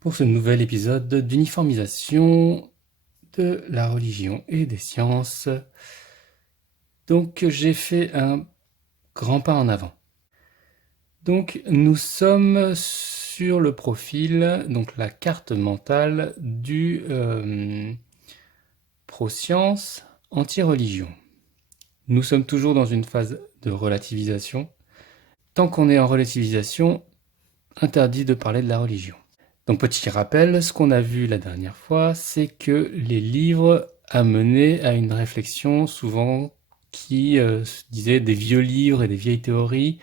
pour ce nouvel épisode d'uniformisation de la religion et des sciences. Donc j'ai fait un grand pas en avant. Donc nous sommes sur le profil, donc la carte mentale du pro-science anti-religion. Nous sommes toujours dans une phase de relativisation. Tant qu'on est en relativisation, interdit de parler de la religion. Donc petit rappel, ce qu'on a vu la dernière fois, c'est que les livres amenaient à une réflexion souvent qui se disait des vieux livres et des vieilles théories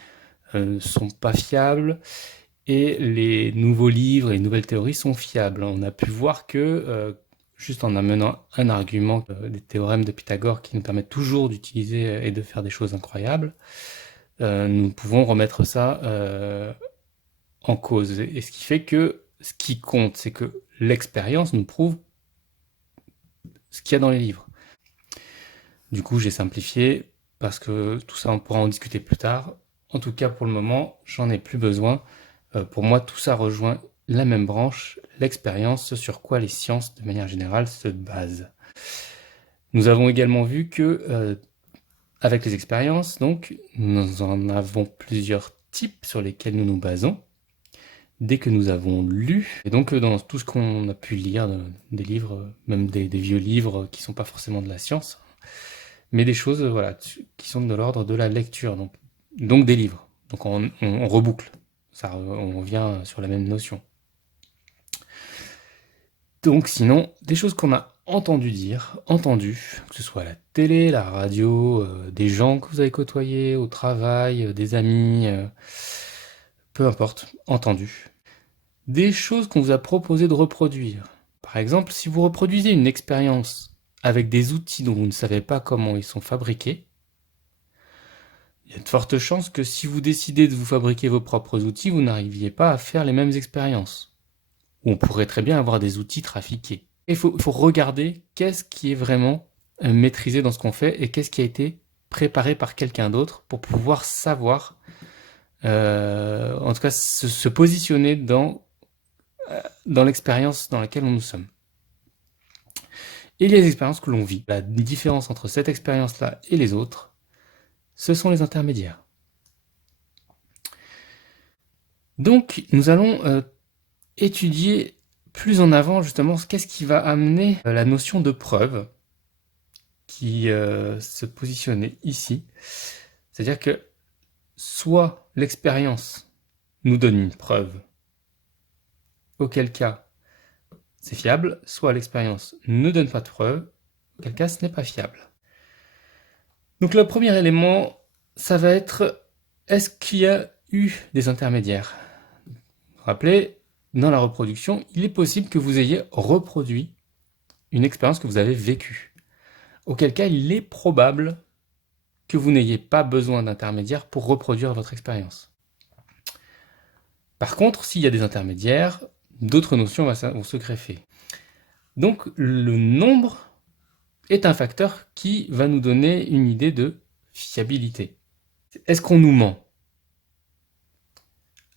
sont pas fiables et les nouveaux livres et nouvelles théories sont fiables. On a pu voir que juste en amenant un argument, des théorèmes de Pythagore qui nous permettent toujours d'utiliser et de faire des choses incroyables, nous pouvons remettre ça en cause. Et ce qui fait que ce qui compte, c'est que l'expérience nous prouve ce qu'il y a dans les livres. Du coup, j'ai simplifié parce que tout ça, on pourra en discuter plus tard. En tout cas, pour le moment, j'en ai plus besoin. Pour moi, tout ça rejoint la même branche, l'expérience, ce sur quoi les sciences, de manière générale, se basent. Nous avons également vu que, avec les expériences, donc, nous en avons plusieurs types sur lesquels nous nous basons. Dès que nous avons lu, et donc dans tout ce qu'on a pu lire, des livres, même des vieux livres qui sont pas forcément de la science, mais des choses voilà, qui sont de l'ordre de la lecture, donc des livres. Donc on reboucle, ça, on revient sur la même notion. Donc sinon, des choses qu'on a entendu, que ce soit à la télé, la radio, des gens que vous avez côtoyés au travail, des amis, peu importe, entendu. Des choses qu'on vous a proposé de reproduire. Par exemple, si vous reproduisez une expérience avec des outils dont vous ne savez pas comment ils sont fabriqués, il y a de fortes chances que si vous décidez de vous fabriquer vos propres outils, vous n'arriviez pas à faire les mêmes expériences. Ou on pourrait très bien avoir des outils trafiqués. Il faut regarder qu'est-ce qui est vraiment maîtrisé dans ce qu'on fait et qu'est-ce qui a été préparé par quelqu'un d'autre pour pouvoir savoir, en tout cas se positionner dans l'expérience dans laquelle nous sommes. Et les expériences que l'on vit. La différence entre cette expérience-là et les autres, ce sont les intermédiaires. Donc, nous allons étudier plus en avant justement qu'est-ce qui va amener la notion de preuve qui se positionnait ici. C'est-à-dire que soit l'expérience nous donne une preuve, auquel cas c'est fiable, soit l'expérience ne donne pas de preuve, auquel cas ce n'est pas fiable. Donc le premier élément, ça va être, est-ce qu'il y a eu des intermédiaires? Rappelez, dans la reproduction, il est possible que vous ayez reproduit une expérience que vous avez vécue. Auquel cas, il est probable que vous n'ayez pas besoin d'intermédiaires pour reproduire votre expérience. Par contre, s'il y a des intermédiaires, d'autres notions vont se greffer. Donc le nombre est un facteur qui va nous donner une idée de fiabilité. Est-ce qu'on nous ment?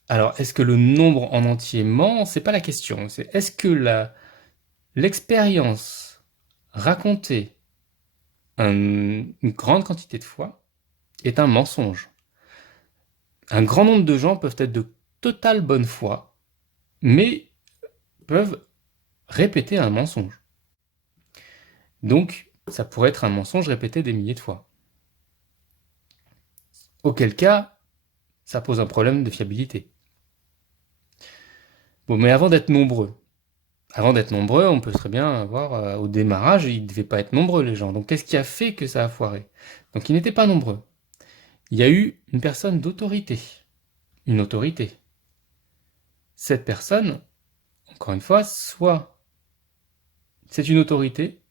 Alors, est-ce que le nombre en entier ment? C'est pas la question. C'est est-ce que l'expérience racontée une grande quantité de fois est un mensonge? Un grand nombre de gens peuvent être de totale bonne foi, mais peuvent répéter un mensonge. Donc, ça pourrait être un mensonge répété des milliers de fois. Auquel cas, ça pose un problème de fiabilité. Bon, mais avant d'être nombreux, on peut très bien avoir, au démarrage, ils ne devaient pas être nombreux les gens. Donc qu'est-ce qui a fait que ça a foiré? Donc ils n'étaient pas nombreux. Il y a eu une personne d'autorité. Une autorité. Cette personne, encore une fois, soit c'est une autorité,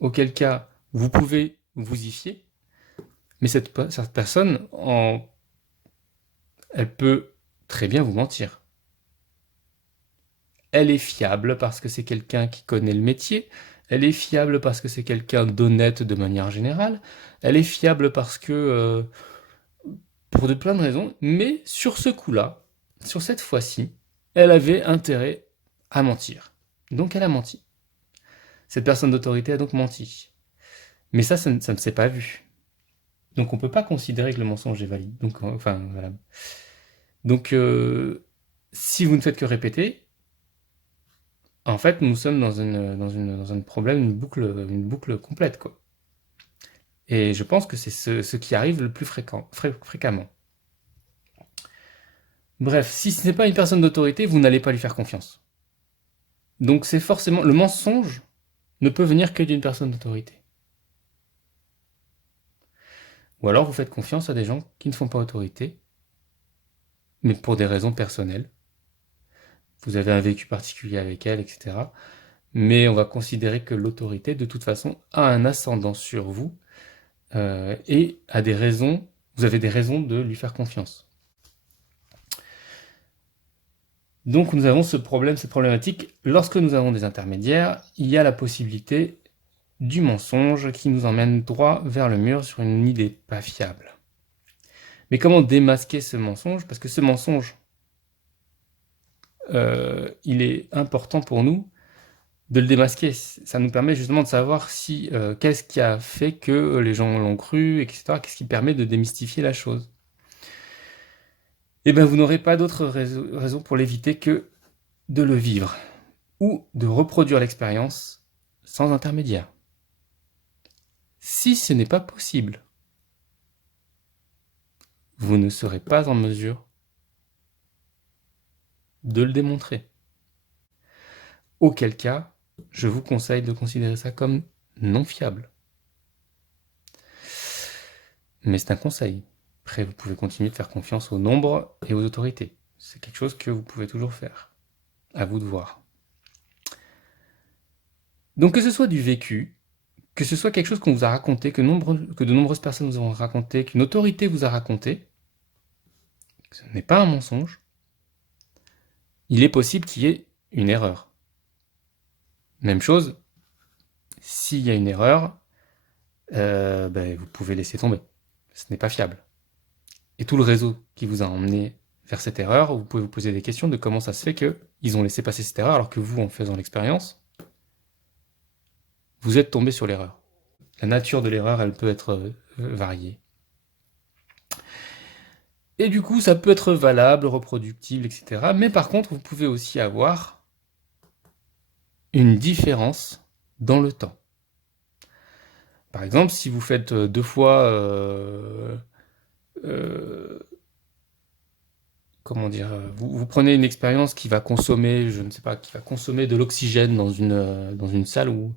auquel cas vous pouvez vous y fier, mais cette personne, elle peut très bien vous mentir. Elle est fiable parce que c'est quelqu'un qui connaît le métier. Elle est fiable parce que c'est quelqu'un d'honnête de manière générale. Elle est fiable parce que, pour plein de raisons. Mais sur ce coup-là, sur cette fois-ci, elle avait intérêt à mentir. Donc elle a menti. Cette personne d'autorité a donc menti. Mais ça ne s'est pas vu. Donc on ne peut pas considérer que le mensonge est valide. Donc, enfin, voilà. Donc, si vous ne faites que répéter, en fait, nous sommes dans un problème, une boucle complète, quoi. Et je pense que c'est ce qui arrive le plus fréquemment. Bref, si ce n'est pas une personne d'autorité, vous n'allez pas lui faire confiance. Donc c'est forcément... Le mensonge ne peut venir que d'une personne d'autorité. Ou alors vous faites confiance à des gens qui ne font pas autorité, mais pour des raisons personnelles. Vous avez un vécu particulier avec elle, etc. Mais on va considérer que l'autorité, de toute façon, a un ascendant sur vous et a des raisons, vous avez des raisons de lui faire confiance. Donc nous avons ce problème, cette problématique. Lorsque nous avons des intermédiaires, il y a la possibilité du mensonge qui nous emmène droit vers le mur sur une idée pas fiable. Mais comment démasquer ce mensonge? Parce que ce mensonge, il est important pour nous de le démasquer. Ça nous permet justement de savoir si qu'est-ce qui a fait que les gens l'ont cru, etc. Qu'est-ce qui permet de démystifier la chose? Eh bien, vous n'aurez pas d'autre raison pour l'éviter que de le vivre ou de reproduire l'expérience sans intermédiaire. Si ce n'est pas possible, vous ne serez pas en mesure de le démontrer. Auquel cas, je vous conseille de considérer ça comme non fiable. Mais c'est un conseil. Après, vous pouvez continuer de faire confiance au nombre et aux autorités. C'est quelque chose que vous pouvez toujours faire. À vous de voir. Donc que ce soit du vécu, que ce soit quelque chose qu'on vous a raconté, que de nombreuses personnes vous ont raconté, qu'une autorité vous a raconté, ce n'est pas un mensonge, il est possible qu'il y ait une erreur. Même chose, s'il y a une erreur, vous pouvez laisser tomber. Ce n'est pas fiable. Et tout le réseau qui vous a emmené vers cette erreur, vous pouvez vous poser des questions de comment ça se fait qu'ils ont laissé passer cette erreur alors que vous, en faisant l'expérience, vous êtes tombé sur l'erreur. La nature de l'erreur, elle peut être variée. Et du coup, ça peut être valable, reproductible, etc. Mais par contre, vous pouvez aussi avoir une différence dans le temps. Par exemple, si vous faites 2 fois... comment dire, vous prenez une expérience qui va consommer, je ne sais pas, qui va consommer de l'oxygène dans une salle où,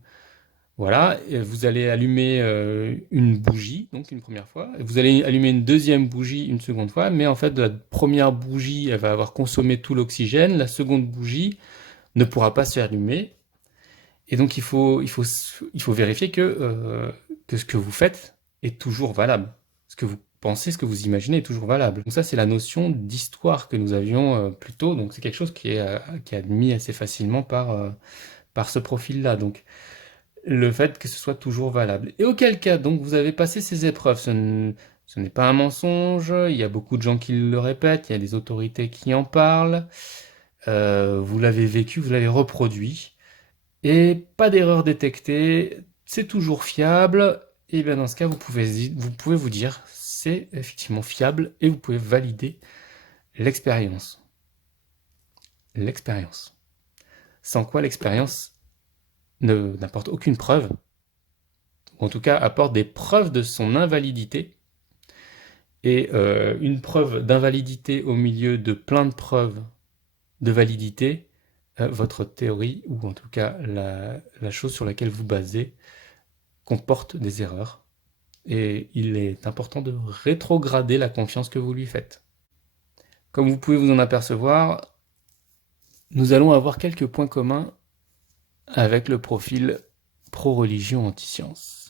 voilà, et vous allez allumer une bougie, donc une première fois, et vous allez allumer une deuxième bougie une seconde fois, mais en fait, la première bougie, elle va avoir consommé tout l'oxygène, la seconde bougie ne pourra pas se allumer, et donc il faut vérifier que ce que vous faites est toujours valable, ce que vous pensez, ce que vous imaginez est toujours valable. Donc ça, c'est la notion d'histoire que nous avions plus tôt. Donc c'est quelque chose qui est admis assez facilement par ce profil-là. Donc le fait que ce soit toujours valable. Et auquel cas, donc vous avez passé ces épreuves. Ce n'est pas un mensonge. Il y a beaucoup de gens qui le répètent. Il y a des autorités qui en parlent. Vous l'avez vécu, vous l'avez reproduit. Et pas d'erreur détectée. C'est toujours fiable. Et bien dans ce cas, vous pouvez vous dire, c'est effectivement fiable et vous pouvez valider l'expérience. L'expérience. Sans quoi l'expérience n'apporte aucune preuve, ou en tout cas apporte des preuves de son invalidité. Et une preuve d'invalidité au milieu de plein de preuves de validité, votre théorie, ou en tout cas la chose sur laquelle vous basez, comporte des erreurs. Et il est important de rétrograder la confiance que vous lui faites. Comme vous pouvez vous en apercevoir, nous allons avoir quelques points communs avec le profil pro-religion anti-science.